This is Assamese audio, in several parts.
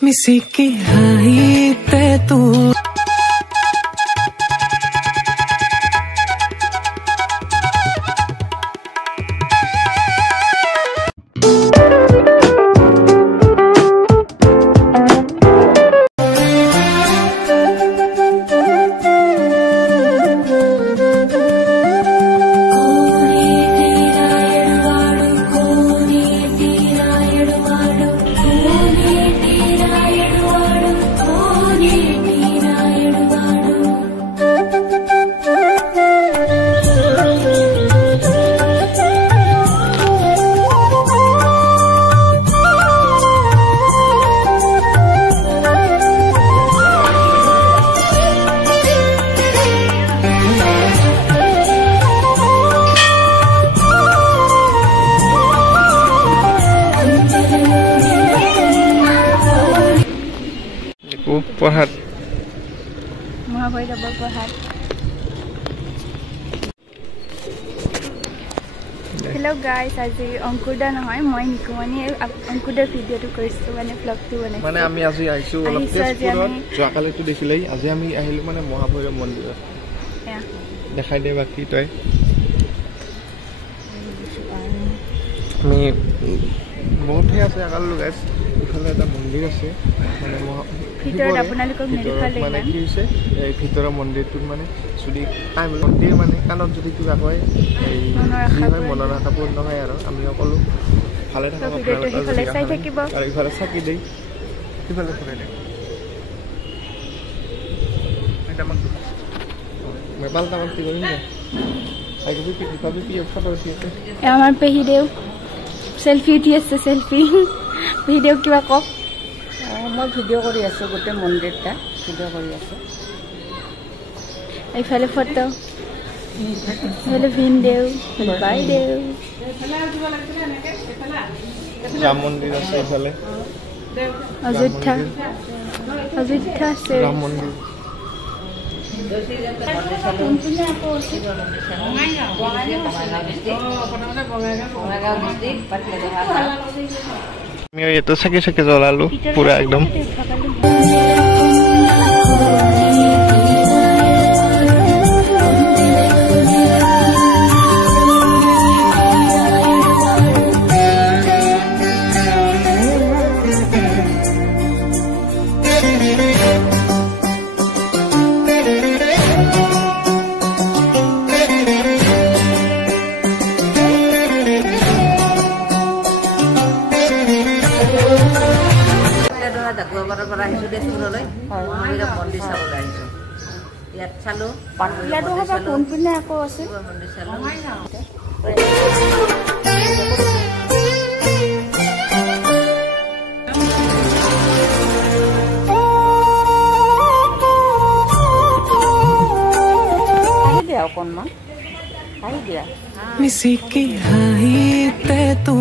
Misiki hai te tu Pahat Mahabharata Pahat. Hello guys, আজি অংকুৰদা নহয় মই নিকুমনি অংকুৰদাৰ ভিডিঅটো কৰিছো মানে ব্লগটো বনাইছো মানে আমি আজি আইছো অলপ তেজপুৰত যোৱাকালিটো দেখিলেই আজি আমি আহিলো মানে মহাভৈৰৱ মন্দিৰত দেখাই দে বাকি তই আমি বহুতহে আছে আকালো গাইছ ইফালে এটা মন্দিৰ আছে মানে ভিতৰত আপোনালোকক নেদেখালে মানে কি হৈছে এই ভিতৰৰ মন্দিৰটো মানে যদি টাইম মন্দিৰ মানে কানত যদি কিবা কয় এই মনৰ আশা পূৰ্ণ হয় আৰু আমি সকলো ভালে থাকো ভিডিঅটো হিফালে চাই থাকিব আৰু ইফালে চাকি দেই ইফালে ফুৰাই দে এটা মান মেবাল তামান কি কৰিম দে আইগো কি ফটো উঠি আছে আমাৰ পেহি দেউ সেলফি উঠি আছে সেলফি ভিডিঅ কিবা কক মই ভিডিঅ কৰি আছো গোটে মন্দিৰটা ভিডিঅ কৰি আছো এইফালে ফটো হেলে ভিডিঅ বাই দেউ ৰাম মন্দিৰ আছে ইফালে অযোধ্যা আছে ৰাম মন্দিৰ আমি এত সাকে সাকে জ্বলালো পুৰা একদম Misiki hai te tu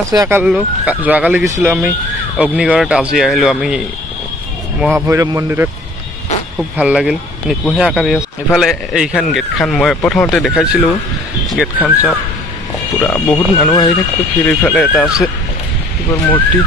আছে আকালো যোৱাকালি গিছিলো আমি অগ্নিগড়ত আজি আহিলো আমি মহাভৈৰৱ মন্দিৰত খুব ভাল লাগিল নিকুহে আকাৰি আছে ইফালে এইখান গেটখান মই প্ৰথমতে দেখাইছিলোঁ গেটখান চব পুৰা বহুত মানুহ আহি থাকে ফিৰ ইফালে এটা আছে কিবা মূৰ্তি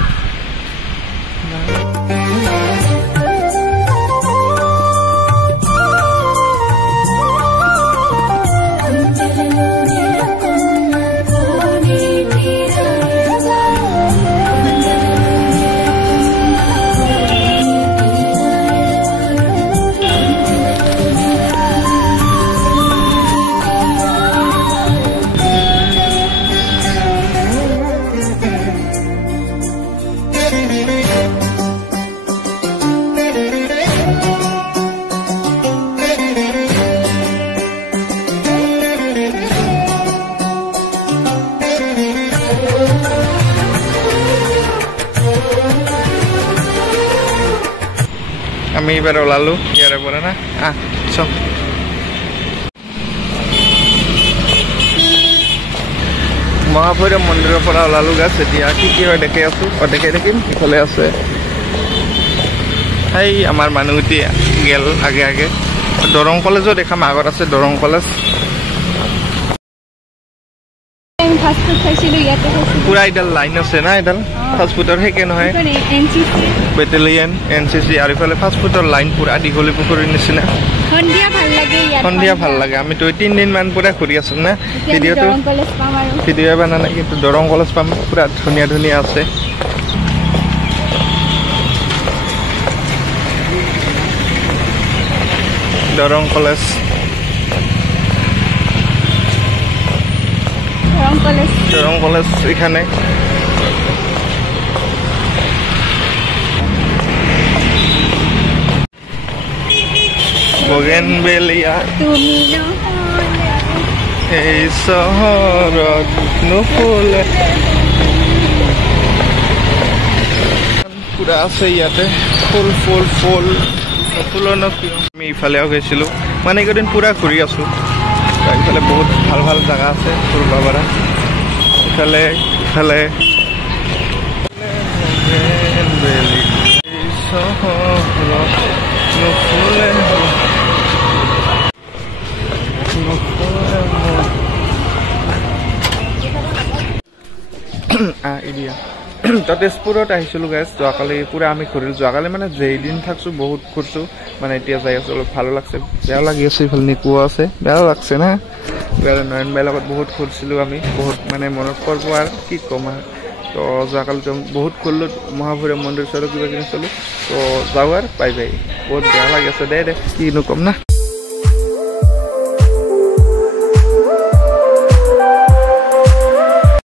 আমি এবাৰ ওলালো ইয়াৰে পৰা না চব মহাভৈৰৱ মন্দিৰৰ পৰা ওলালো গাছ এতিয়া কি হয় দেখি আছো দেখাই থাকিম ইফালে আছে এই আমাৰ মানুহটি গেল আগে আগে দৰং কলেজো দেখাম আগত আছে দৰং কলেজ পুৰা এডাল লাইন আছে না এডাল ফাষ্টফুডৰ সেইকে নহয় বেটেলিয়ান NCC আৰু ইফালে ফাষ্টফুডৰ লাইন পুৰা দীঘলী পুখুৰীৰ নিচিনা সন্ধিয়া ভাল লাগে আমি 2-3 দিন মান পুৰা ঘূৰি আছো না ভিডিঅ' বনা নাই কিন্তু দৰং কলেজ পাম পুৰা ধুনীয়া ধুনীয়া আছে দৰং কলেজ এখানে বগেনবেলিয়া এই চহৰত নুফুলে পুৰা আছে ইয়াতে ফুল ফুল ফুল নুফুলৰ কিয় আমি ইফালেও গৈছিলোঁ মানে এইকেইদিন পুৰা ঘূৰি আছোঁ ইফালে বহুত ভাল ভাল জাগা আছে ফুৰিব পৰা ইফালে ইফালে তেজপুৰত আহিছিলোঁ গাইজ যোৱাকালি পুৰা আমি ঘূৰিলোঁ যোৱাকালি মানে যেইদিন থাকছোঁ বহুত ঘূৰছোঁ মানে এতিয়া যাই আছোঁ অলপ ভালো লাগছে বেয়া লাগি আছে ইফালে নিকুৱা আছে বেয়াও লাগছে না নয়ন বাইৰ লগত বহুত ঘূৰিছিলোঁ আমি বহুত মানে মনত পৰিব আৰু কি ক'ম আৰু তো যোৱাকালি বহুত ঘূৰিলোঁ মহাভৈৰৱ মন্দিৰ ওচৰত কিবা কিনি চালোঁ তো যাওঁ আৰু বাই বাই বহুত বেয়া লাগি আছে দে কিনো ক'ম না